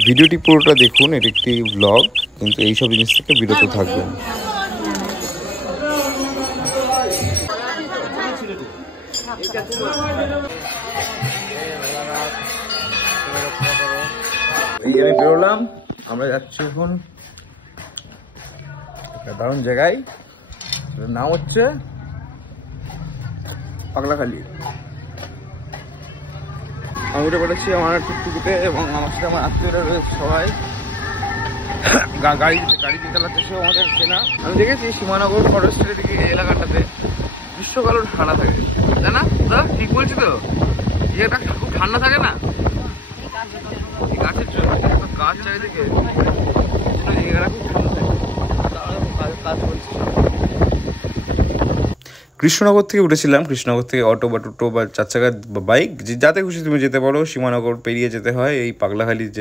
ভিডিওটি পুরোটা দেখুন, এটি একটি ব্লগ, কিন্তু এইসব জিনিস থেকে বিরত থাকবেন। এই আমি বেরোলাম, আমরা যাচ্ছি এখন একটা দারুণ জায়গায়, নাম হচ্ছে পাগলাখালি। আমি উঠে পড়েছি আমার টুকটুকিতে এবং আমার সাথে আমার আত্মীয়রা রয়েছে সবাই। গাড়ি চালাতে সেও আমাদের চেনা। আমি দেখেছি সীমানগর ফরেস্টের দিকে এলাকাটাতে গ্রীষ্মকালও ঠান্ডা থাকে, তাই না? ঠিক বলছি তো? এটা খুব ঠান্ডা থাকে না গাছের জন্য, গাছ চারিদিকে জায়গাটা খুব ঠান্ডা থাকে। কাজ করছি। কৃষ্ণনগর থেকে উঠেছিলাম, কৃষ্ণনগর থেকে অটো বা টোটো বা 4 চাকার বাইক, যাতে খুশি তুমি যেতে পারো। সীমানগর পেরিয়ে যেতে হয় এই পাগলাখালি যে